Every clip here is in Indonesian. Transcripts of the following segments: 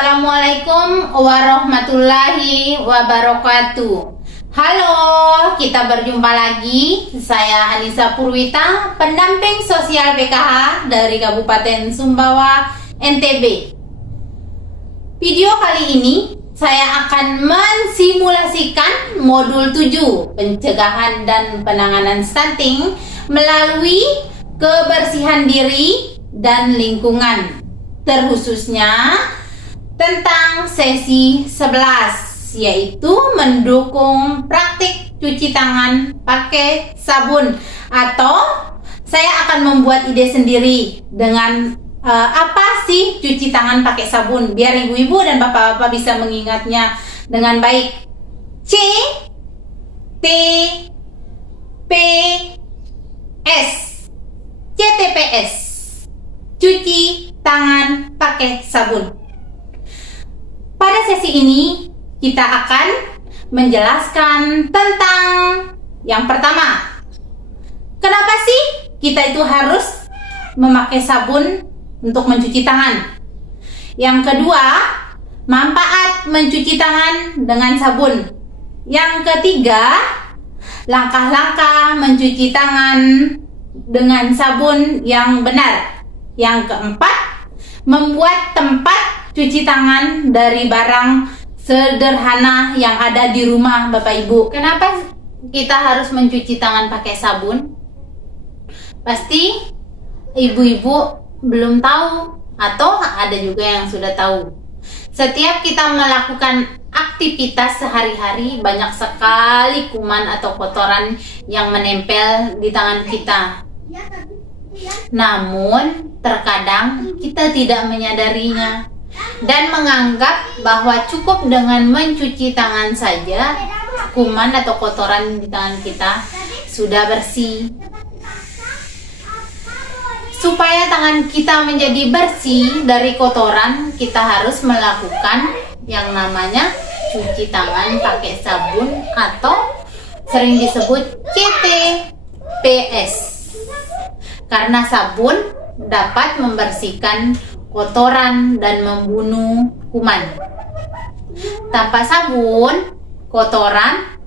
Assalamualaikum warahmatullahi wabarakatuh. Halo, kita berjumpa lagi. Saya Anissa Purwita, pendamping sosial PKH dari Kabupaten Sumbawa, NTB. Video kali ini saya akan mensimulasikan modul 7 pencegahan dan penanganan stunting melalui kebersihan diri dan lingkungan, terkhususnya tentang sesi 11, yaitu mendukung praktik cuci tangan pakai sabun, atau saya akan membuat ide sendiri dengan apa sih cuci tangan pakai sabun, biar ibu-ibu dan bapak-bapak bisa mengingatnya dengan baik. CTPS, cuci tangan pakai sabun. Pada sesi ini kita akan menjelaskan tentang yang pertama, kenapa sih kita itu harus memakai sabun untuk mencuci tangan. Yang kedua, manfaat mencuci tangan dengan sabun. Yang ketiga, langkah-langkah mencuci tangan dengan sabun yang benar. Yang keempat, membuat tempat cuci tangan dari barang sederhana yang ada di rumah Bapak Ibu. Kenapa kita harus mencuci tangan pakai sabun? Pasti ibu-ibu belum tahu, atau ada juga yang sudah tahu. Setiap kita melakukan aktivitas sehari-hari, banyak sekali kuman atau kotoran yang menempel di tangan kita. Namun terkadang kita tidak menyadarinya dan menganggap bahwa cukup dengan mencuci tangan saja, kuman atau kotoran di tangan kita sudah bersih. Supaya tangan kita menjadi bersih dari kotoran, kita harus melakukan yang namanya cuci tangan pakai sabun, atau sering disebut CTPS. Karena sabun dapat membersihkan kotoran dan membunuh kuman. Tanpa sabun, kotoran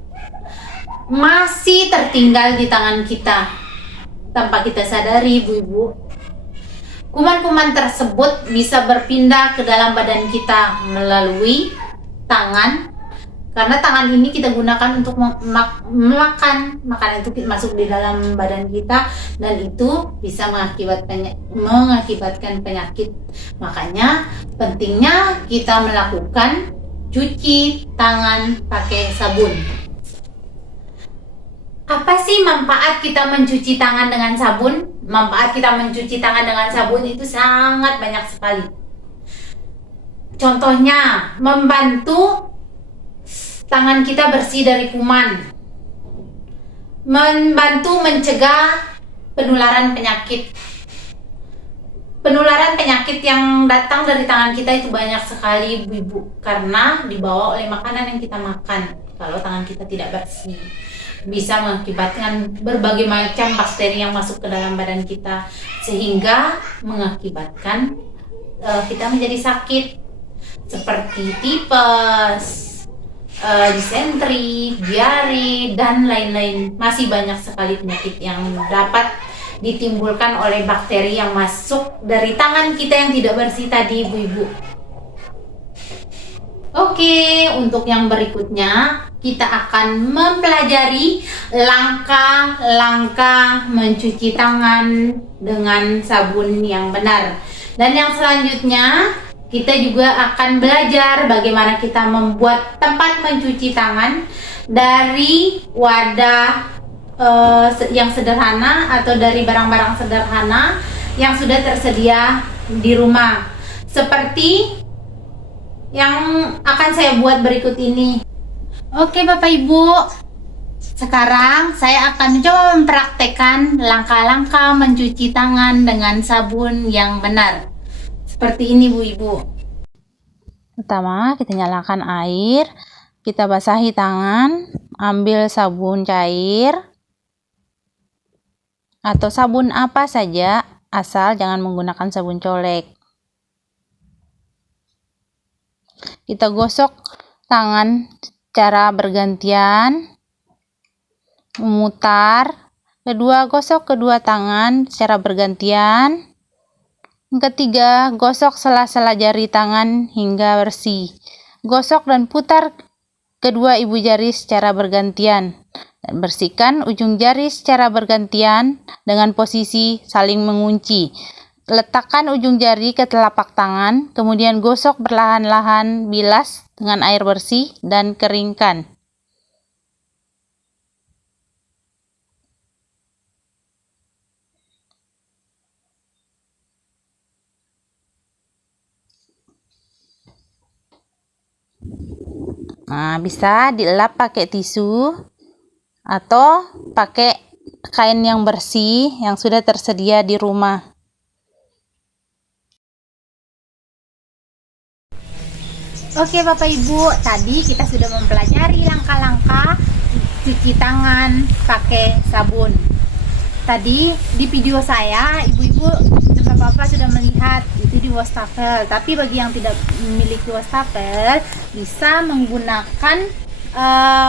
masih tertinggal di tangan kita. Tanpa kita sadari, ibu-ibu, kuman-kuman tersebut bisa berpindah ke dalam badan kita melalui tangan. Karena tangan ini kita gunakan untuk makan. Makanan itu masuk di dalam badan kita, dan itu bisa mengakibatkan penyakit. Makanya pentingnya kita melakukan cuci tangan pakai sabun. Apa sih manfaat kita mencuci tangan dengan sabun? Manfaat kita mencuci tangan dengan sabun itu sangat banyak sekali. Contohnya, membantu tangan kita bersih dari kuman, membantu mencegah penularan penyakit. Penularan penyakit yang datang dari tangan kita itu banyak sekali, ibu-ibu, karena dibawa oleh makanan yang kita makan. Kalau tangan kita tidak bersih, bisa mengakibatkan berbagai macam bakteri yang masuk ke dalam badan kita, sehingga mengakibatkan kita menjadi sakit seperti tipes, disentri, diare, dan lain-lain. Masih banyak sekali penyakit yang dapat ditimbulkan oleh bakteri yang masuk dari tangan kita yang tidak bersih tadi, ibu-ibu. Oke, untuk yang berikutnya kita akan mempelajari langkah-langkah mencuci tangan dengan sabun yang benar. Dan yang selanjutnya kita juga akan belajar bagaimana kita membuat tempat mencuci tangan dari wadah yang sederhana, atau dari barang-barang sederhana yang sudah tersedia di rumah, seperti yang akan saya buat berikut ini. Oke Bapak Ibu, sekarang saya akan mencoba mempraktekkan langkah-langkah mencuci tangan dengan sabun yang benar. Seperti ini, Bu Ibu. Pertama, kita nyalakan air, kita basahi tangan, ambil sabun cair atau sabun apa saja, asal jangan menggunakan sabun colek. kita gosok tangan secara bergantian, memutar. Kedua, gosok kedua tangan secara bergantian. Yang ketiga, gosok sela-sela jari tangan hingga bersih. Gosok dan putar kedua ibu jari secara bergantian. Dan bersihkan ujung jari secara bergantian dengan posisi saling mengunci. Letakkan ujung jari ke telapak tangan, kemudian gosok perlahan-lahan, bilas dengan air bersih dan keringkan. Nah, bisa dilap pakai tisu atau pakai kain yang bersih yang sudah tersedia di rumah. Oke Bapak Ibu, tadi kita sudah mempelajari langkah-langkah cuci tangan pakai sabun. Tadi di video saya, ibu-ibu dan bapak-bapak sudah melihat itu di wastafel. Tapi bagi yang tidak memiliki wastafel, bisa menggunakan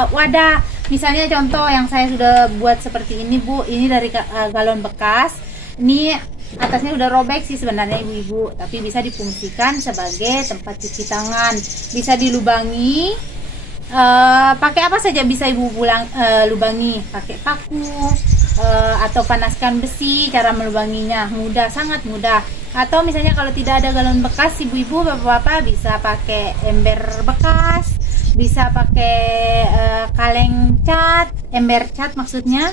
wadah. Misalnya contoh yang saya sudah buat seperti ini Bu, ini dari galon bekas. Ini atasnya udah robek sih sebenarnya ibu-ibu, tapi bisa difungsikan sebagai tempat cuci tangan. Bisa dilubangi, pakai apa saja bisa ibu lubangi, pakai paku atau panaskan besi. Cara melubanginya mudah, sangat mudah. Atau misalnya kalau tidak ada galon bekas, ibu-ibu bapak-bapak bisa pakai ember bekas, bisa pakai kaleng cat, ember cat maksudnya,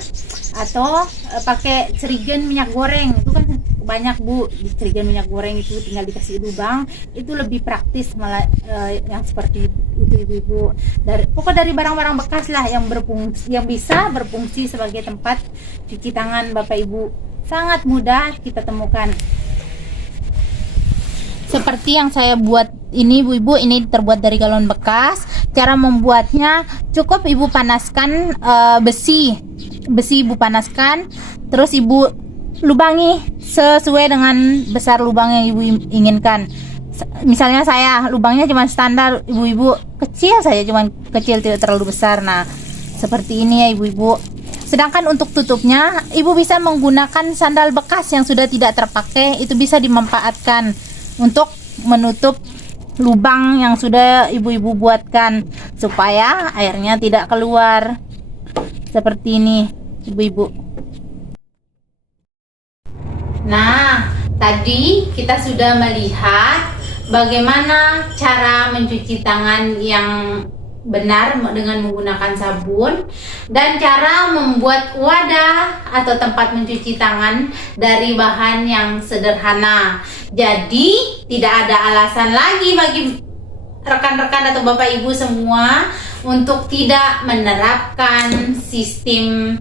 atau pakai cerigen minyak goreng. Itu kan banyak Bu, di cerigen minyak goreng itu tinggal dikasih lubang, itu lebih praktis malah yang seperti itu ibu-ibu. Pokoknya dari barang-barang bekas lah yang bisa berfungsi sebagai tempat cuci tangan Bapak Ibu. Sangat mudah kita temukan. Seperti yang saya buat ini ibu-ibu, ini terbuat dari galon bekas. Cara membuatnya cukup ibu panaskan besi ibu panaskan, terus ibu lubangi sesuai dengan besar lubang yang ibu inginkan. Misalnya saya lubangnya cuma standar ibu-ibu, kecil saja, cuma kecil, tidak terlalu besar. Nah seperti ini ya ibu-ibu. Sedangkan untuk tutupnya ibu bisa menggunakan sandal bekas yang sudah tidak terpakai, itu bisa dimanfaatkan untuk menutup lubang yang sudah ibu-ibu buatkan supaya airnya tidak keluar. Seperti ini ibu-ibu. Nah, tadi kita sudah melihat bagaimana cara mencuci tangan yang benar dengan menggunakan sabun, dan cara membuat wadah atau tempat mencuci tangan dari bahan yang sederhana. Jadi tidak ada alasan lagi bagi rekan-rekan atau bapak ibu semua untuk tidak menerapkan sistem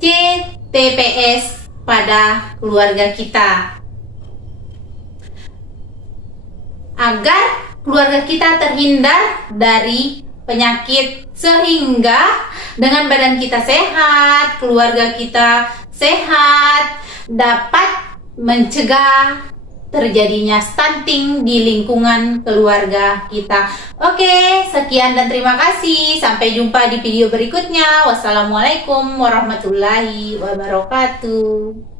CTPS pada keluarga kita, agar keluarga kita terhindar dari penyakit, sehingga dengan badan kita sehat, keluarga kita sehat, dapat mencegah terjadinya stunting di lingkungan keluarga kita. Oke, sekian dan terima kasih. Sampai jumpa di video berikutnya. Wassalamualaikum warahmatullahi wabarakatuh.